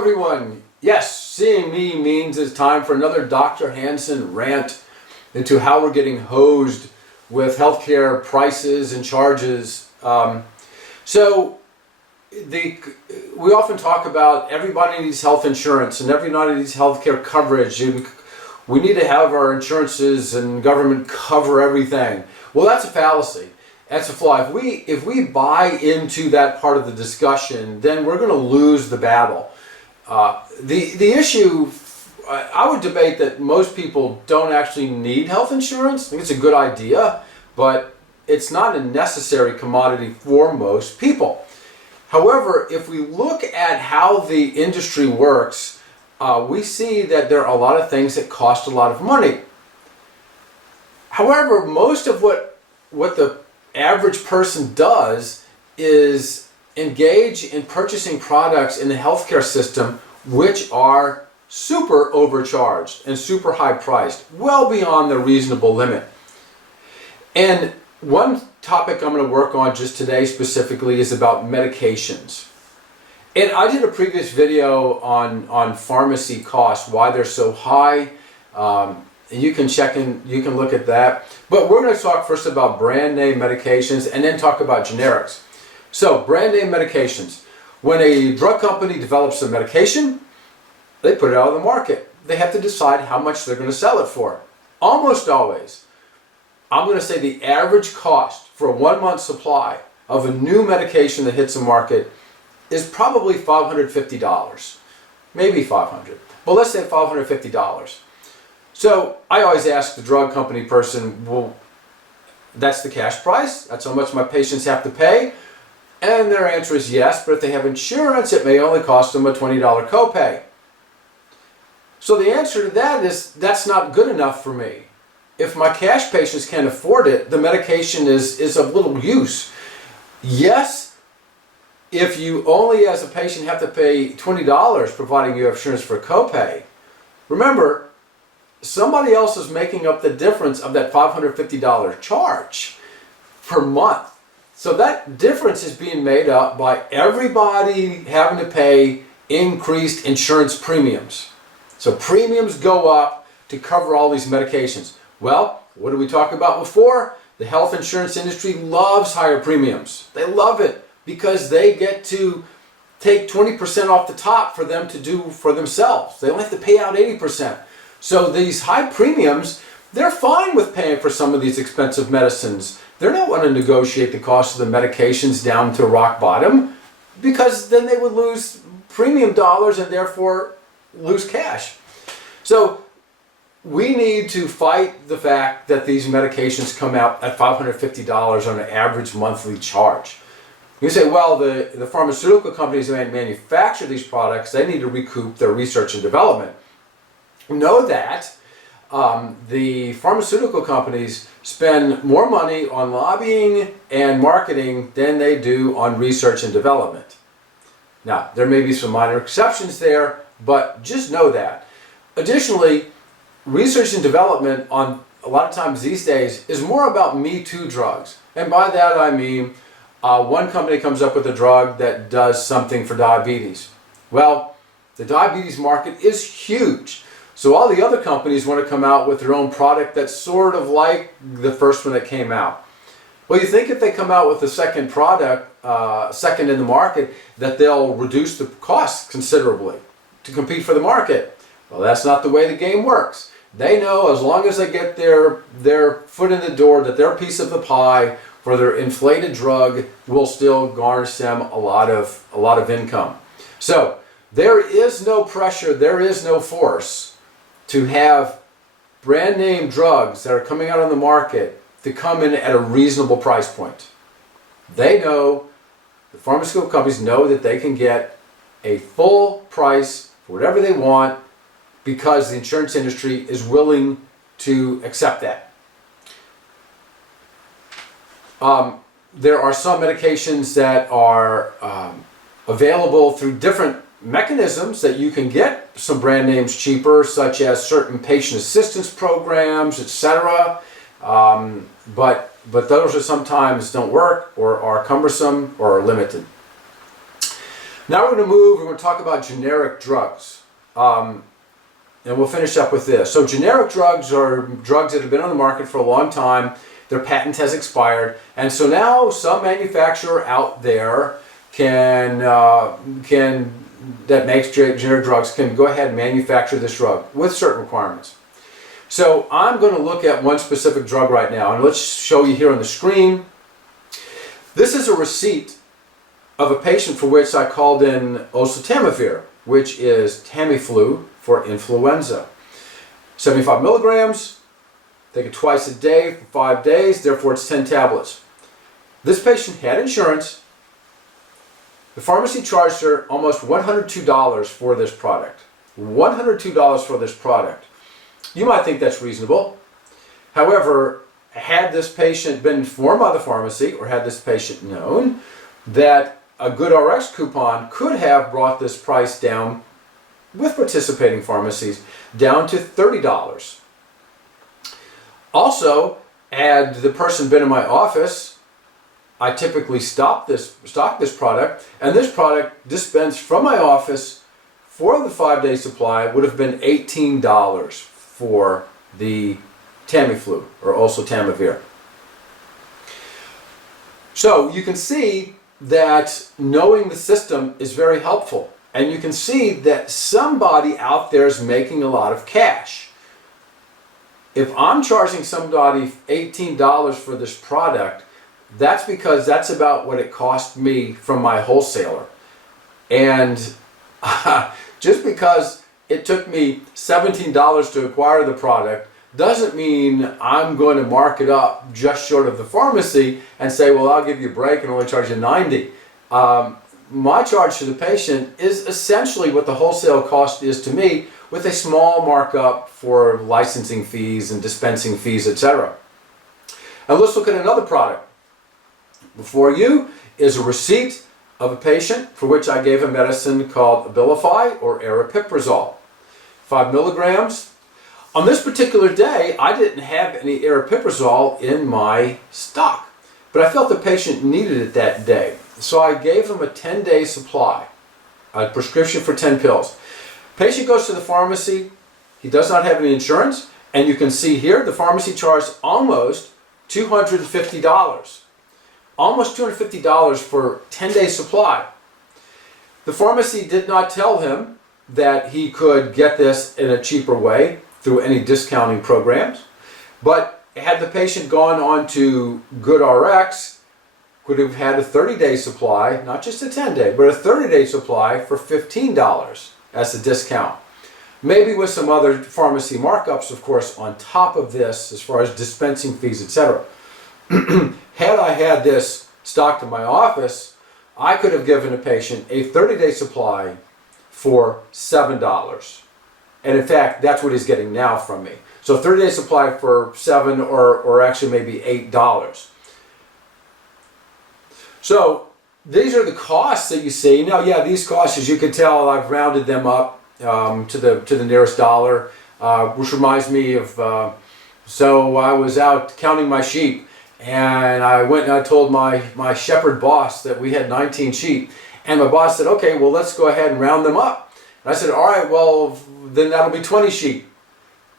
everyone. Yes, seeing me means it's time for another Dr. Hansen rant into how we're getting hosed with healthcare prices and charges. We often talk about everybody needs health insurance and everybody needs healthcare coverage, and we need to have our insurances and government cover everything. Well, that's a fallacy. That's a flaw. If we buy into that part of the discussion, then we're going to lose the battle. The issue, I would debate that most people don't actually need health insurance. I think it's a good idea, but it's not a necessary commodity for most people. However, if we look at how the industry works, we see that there are a lot of things that cost a lot of money. However, most of what the average person does is engage in purchasing products in the healthcare system which are super overcharged and super high priced, well beyond the reasonable limit. And one topic I'm going to work on just today specifically is about medications. And I did a previous video on pharmacy costs, why they're so high. You can look at that. But we're going to talk first about brand name medications and then talk about generics. So, brand name medications. When a drug company develops a medication, they put it out on the market. They have to decide how much they're going to sell it for. Almost always, I'm going to say the average cost for a 1-month supply of a new medication that hits the market is probably $550. Maybe $500. But let's say $550. So I always ask the drug company person, well, that's the cash price? That's how much my patients have to pay? And their answer is yes, but if they have insurance, it may only cost them a $20 copay. So the answer to that is, that's not good enough for me. If my cash patients can't afford it, the medication is of little use. Yes, if you only as a patient have to pay $20 providing you have insurance for a copay, remember, somebody else is making up the difference of that $550 charge per month. So that difference is being made up by everybody having to pay increased insurance premiums. So premiums go up to cover all these medications. Well, what did we talk about before? The health insurance industry loves higher premiums. They love it because they get to take 20% off the top for them to do for themselves. They only have to pay out 80%. So these high premiums, they're fine with paying for some of these expensive medicines. They're not going to negotiate the cost of the medications down to rock bottom, because then they would lose premium dollars and therefore lose cash. So we need to fight the fact that these medications come out at $550 on an average monthly charge. You say, well, the pharmaceutical companies that manufacture these products, they need to recoup their research and development. Know that the pharmaceutical companies spend more money on lobbying and marketing than they do on research and development. Now, there may be some minor exceptions there, but just know that. Additionally, research and development on a lot of times these days is more about Me Too drugs. And by that I mean one company comes up with a drug that does something for diabetes. Well, the diabetes market is huge. So all the other companies want to come out with their own product that's sort of like the first one that came out. Well, you think if they come out with a second product, second in the market, that they'll reduce the cost considerably to compete for the market. Well, that's not the way the game works. They know as long as they get their foot in the door, that their piece of the pie for their inflated drug will still garnish them a lot of income. So there is no pressure, there is no force to have brand name drugs that are coming out on the market to come in at a reasonable price point. They know, the pharmaceutical companies know that they can get a full price for whatever they want because the insurance industry is willing to accept that. There are some medications that are available through different mechanisms that you can get some brand names cheaper, such as certain patient assistance programs, etc. But those are sometimes don't work or are cumbersome or are limited. Now we're going to talk about generic drugs. And we'll finish up with this. So generic drugs are drugs that have been on the market for a long time. Their patent has expired. And so now some manufacturer out there that makes generic drugs can go ahead and manufacture this drug with certain requirements. So I'm going to look at one specific drug right now, and let's show you here on the screen. This is a receipt of a patient for which I called in oseltamivir, which is Tamiflu for influenza. 75 milligrams, take it twice a day for 5 days, therefore it's 10 tablets. This patient had insurance. The pharmacy charged her almost $102 for this product. $102 for this product. You might think that's reasonable. However, had this patient been informed by the pharmacy, or had this patient known that a GoodRx coupon could have brought this price down with participating pharmacies down to $30. Also, had the person been in my office, I typically stock this product, and this product dispensed from my office for the 5-day supply would have been $18 for the Tamiflu or oseltamivir. So you can see that knowing the system is very helpful, and you can see that somebody out there is making a lot of cash. If I'm charging somebody $18 for this product, that's because that's about what it cost me from my wholesaler. And just because it took me $17 to acquire the product doesn't mean I'm going to mark it up just short of the pharmacy and say, well, I'll give you a break and only charge you $90. My charge to the patient is essentially what the wholesale cost is to me, with a small markup for licensing fees and dispensing fees, etc. And let's look at another product. Before you is a receipt of a patient for which I gave a medicine called Abilify or aripiprazole. 5 milligrams. On this particular day, I didn't have any aripiprazole in my stock, but I felt the patient needed it that day. So I gave him a 10-day supply, a prescription for 10 pills. Patient goes to the pharmacy, he does not have any insurance, and you can see here the pharmacy charged almost $250. Almost $250 for 10-day supply. The pharmacy did not tell him that he could get this in a cheaper way through any discounting programs, but had the patient gone on to GoodRx, could have had a 30-day supply, not just a 10-day, but a 30-day supply for $15 as a discount. Maybe with some other pharmacy markups, of course, on top of this, as far as dispensing fees, etc. Had I had this stocked in my office, I could have given a patient a 30-day supply for $7. And in fact, that's what he's getting now from me. So 30-day supply for $7 or actually maybe $8. So these are the costs that you see. Now, yeah, these costs, as you can tell, I've rounded them up to the nearest dollar, which reminds me of, so I was out counting my sheep, and I went and I told my shepherd boss that we had 19 sheep, and my boss said, okay, well, let's go ahead and round them up. And I said, all right, well, then that'll be 20 sheep.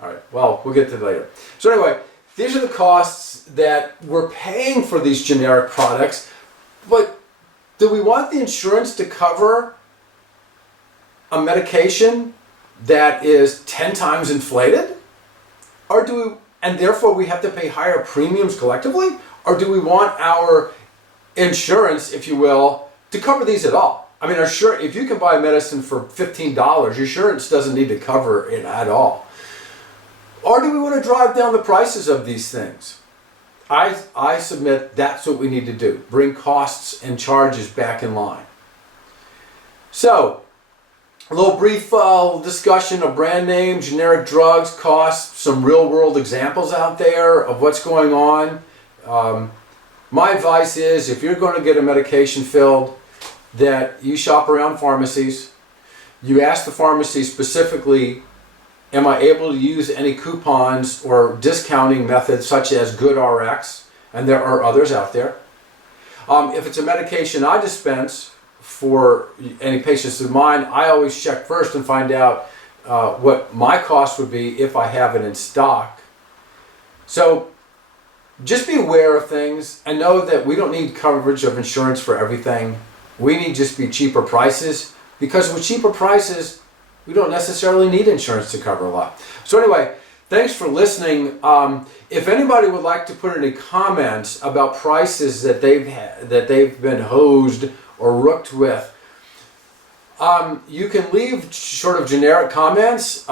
All right, well, we'll get to that later. So anyway, these are the costs that we're paying for these generic products, but do we want the insurance to cover a medication that is 10 times inflated? Or and therefore we have to pay higher premiums collectively? Or do we want our insurance, if you will, to cover these at all? I mean, if you can buy medicine for $15, your insurance doesn't need to cover it at all. Or do we want to drive down the prices of these things? I submit that's what we need to do. Bring costs and charges back in line. So, a little brief discussion of brand name, generic drugs, costs, some real world examples out there of what's going on. My advice is, if you're going to get a medication filled, that you shop around pharmacies. You ask the pharmacy specifically, am I able to use any coupons or discounting methods such as GoodRx? And there are others out there. If it's a medication I dispense for any patients of mine, I always check first and find out what my cost would be if I have it in stock. So just be aware of things and know that we don't need coverage of insurance for everything. We need just be cheaper prices, because with cheaper prices, we don't necessarily need insurance to cover a lot. So anyway, thanks for listening. If anybody would like to put any comments about prices that they've been hosed or rooked with, you can leave sort of generic comments.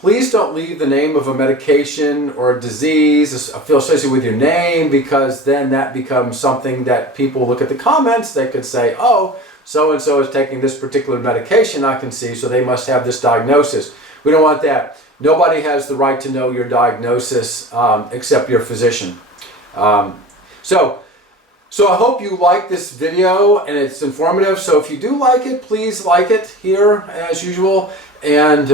Please don't leave the name of a medication or a disease associated with your name, because then that becomes something that people look at the comments. They could say, oh, so-and-so is taking this particular medication I can see, so they must have this diagnosis. We don't want that. Nobody has the right to know your diagnosis except your physician. So I hope you like this video and it's informative. So if you do like it, please like it here as usual. And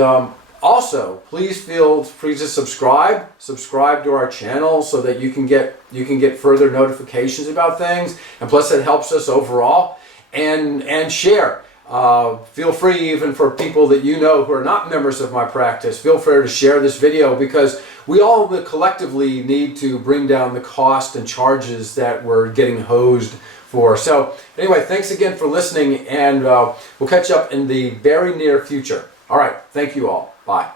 also, please feel free to subscribe to our channel so that you can get further notifications about things. And plus, it helps us overall. And share. Feel free, even for people that you know who are not members of my practice, feel free to share this video, because we all collectively need to bring down the cost and charges that we're getting hosed for. So anyway, thanks again for listening, and we'll catch up in the very near future. All right, thank you all. Bye.